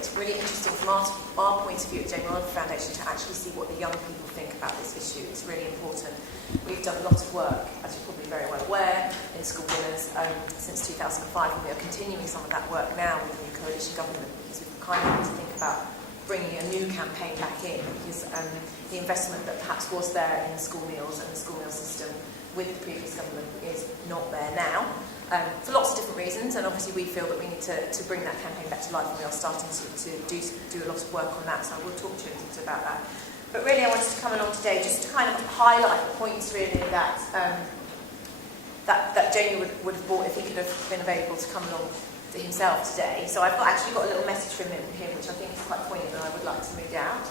it's really interesting from our point of view at Jamie Oliver Foundation to actually see what the young people think about this issue. It's really important. We've done a lot of work, as you're probably very well aware, in school dinners since 2005, and we are continuing some of that work now with the new coalition government, because we've kind of had to think about bringing a new campaign back in, because the investment that perhaps was there in school meals and the school meal system with the previous government is not there now, for lots of different reasons, and obviously we feel that we need to bring that campaign back to life, and we are starting to do a lot of work on that, so I will talk to you a little bit about that. But really I wanted to come along today just to kind of highlight the points really that that Jamie would have brought if he could have been available to come along to himself today. So I've actually got a little message from him which I think is quite poignant and I would like to read out.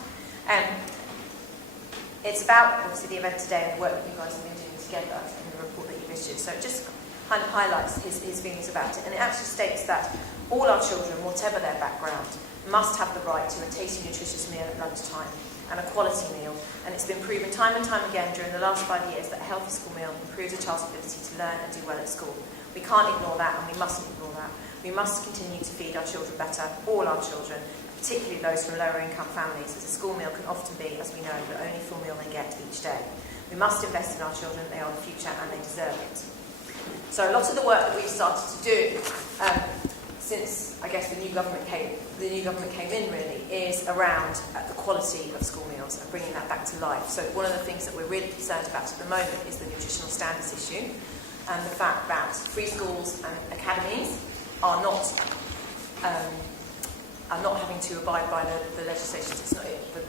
It's about obviously the event today and the work that you guys have been doing together in the report that you've issued. So it just kind of highlights his feelings about it, and it actually states that all our children, whatever their background, must have the right to a tasty, nutritious meal at lunchtime and a quality meal, and it's been proven time and time again during the last 5 years that a healthy school meal improves a child's ability to learn and do well at school. We can't ignore that, and we mustn't ignore that. We must continue to feed our children better, all our children, particularly those from lower income families, as a school meal can often be, as we know, the only full meal they get each day. We must invest in our children, they are the future and they deserve it. So a lot of the work that we've started to do since, I guess, the new government came in really, is around the quality of school meals and bringing that back to life. So one of the things that we're really concerned about at the moment is the nutritional standards issue, and the fact that free schools and academies are not having to abide by the legislation. It's not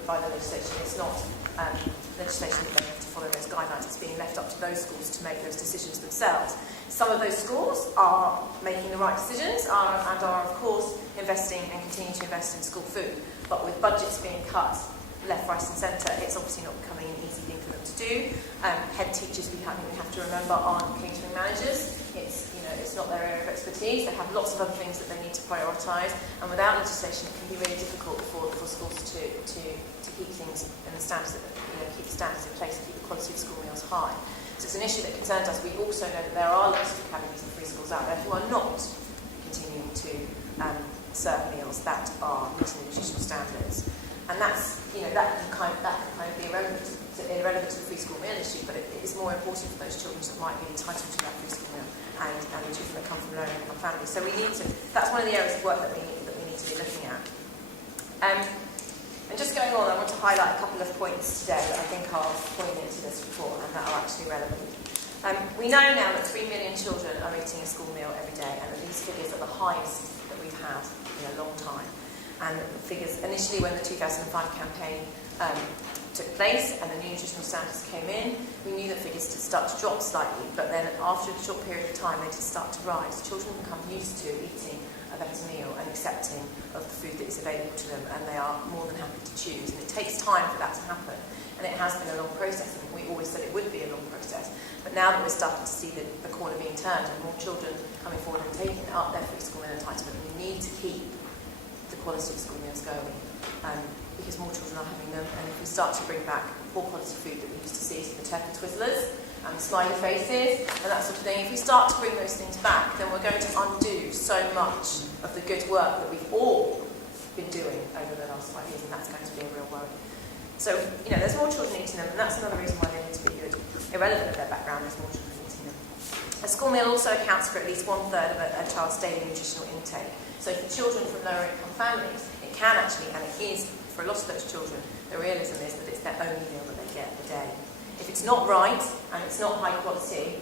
by the legislation. It's not legislation that they have to follow those guidelines. It's being left up to those schools to make those decisions themselves. Some of those schools are making the right decisions and are, of course, investing and continuing to invest in school food. But with budgets being cut left, right and centre, it's obviously not becoming an easy thing for them to do. Head teachers, we have to remember, aren't catering managers. It's not their area of expertise. They have lots of other things that they need to prioritise, and without legislation it can be really difficult for schools to keep things in the standards keep the standards in place and keep the quality of school meals high. So it's an issue that concerns us. We also know that there are lots of academies and free schools out there who are not continuing to serve meals that are meeting the nutritional standards, and that can be irrelevant to the free school meal issue, but it is more important for those children that might be entitled to that free school meal and the children that come from lower income families. So that's one of the areas of work that we need to be looking at. And just going on, I want to highlight a couple of points today that I think are poignant to this report and that are actually relevant. We know now that 3 million children are eating a school meal every day, and that these figures are the highest that we've had in a long time. And the figures, initially when the 2005 campaign took place and the new nutritional standards came in, we knew that figures did start to drop slightly, but then after a short period of time they did start to rise. Children become used to eating a better meal and accepting of the food that is available to them, and they are more than happy to choose. And it takes time for that to happen, and it has been a long process, and we always said it would be a long process. But now that we're starting to see the corner being turned and more children coming forward and taking up their free school meal entitlement, we need to keep the quality of school meals going, because more children are having them, and if we start to bring back poor quality food that we used to see, so the turkey twizzlers and the smiley faces and that sort of thing, if we start to bring those things back, then we're going to undo so much of the good work that we've all been doing over the last 5 years, and that's going to be a real worry. So, there's more children eating them, and that's another reason why they need to be good. Irrelevant of their background, there's more children eating them. A school meal also accounts for at least 1/3 of a child's daily nutritional intake. So for children from lower income families, it can actually, and it is, for a lot of those children, the realism is that it's their only meal that they get a day. If it's not right, and it's not high quality,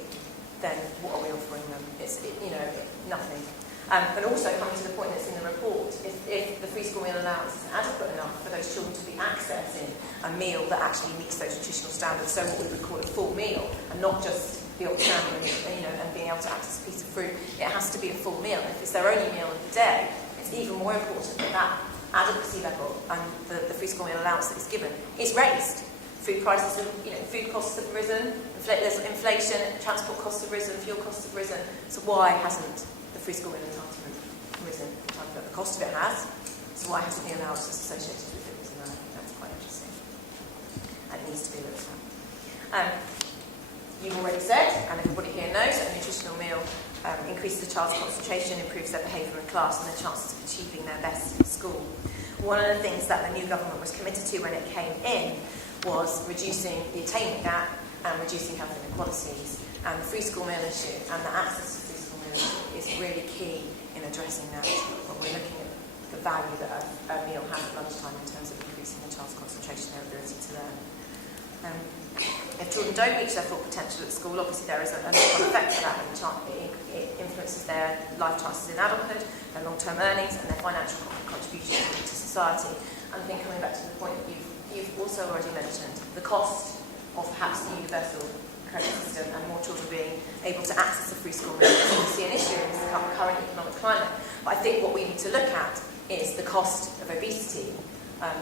then what are we offering them? It's nothing. But also coming to the point that's in the report, if the free school meal allowance is adequate enough for those children to be accessing a meal that actually meets those nutritional standards, so what we would call a full meal, and not just the option and being able to access a piece of fruit, it has to be a full meal. If it's their only meal of the day, it's even more important that adequacy level and the free school meal allowance that is given is raised. Food prices, food costs have risen, there's inflation, transport costs have risen, fuel costs have risen. So why hasn't the free school meal entitlement risen? The cost of it has. So why hasn't the allowance associated with it risen? I think that's quite interesting. And it needs to be looked at. You've already said, and everybody here knows, that a nutritional meal increases the child's concentration, improves their behaviour in class and their chances of achieving their best in school. One of the things that the new government was committed to when it came in was reducing the attainment gap and reducing health inequalities. And the free school meal issue and the access to free school meal is really key in addressing that when we're looking at the value that a meal has at lunchtime in terms of increasing the child's concentration and their ability to learn. If children don't reach their full potential at school, obviously there is a knock-on effect for that. It influences their life chances in adulthood, their long-term earnings and their financial contribution to society. And I think coming back to the point that you've also already mentioned, the cost of perhaps the universal credit system and more children being able to access a free school meal is obviously an issue in this current economic climate. But I think what we need to look at is the cost of obesity and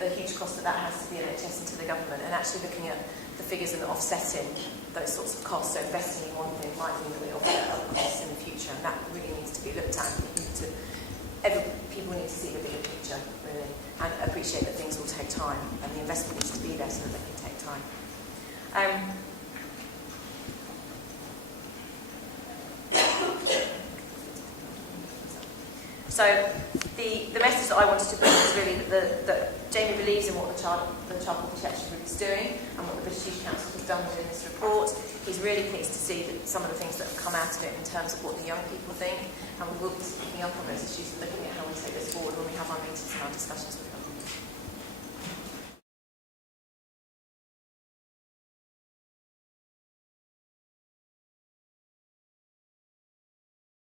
the huge cost that has to the NHS and to the government, and actually looking at the figures and offsetting those sorts of costs. So investing in one thing might mean that we offset other costs in the future, and that really needs to be looked at. People need to see the bigger picture, really, and appreciate that things will take time, and the investment needs to be there so that they can take time. So the message that I wanted to bring is really that Jamie believes in what the Child Protection Group is doing and what the British Youth Council has done within this report. He's really pleased to see that some of the things that have come out of it in terms of what the young people think, and we will be picking up on those issues and looking at how we take this forward when we have our meetings and our discussions with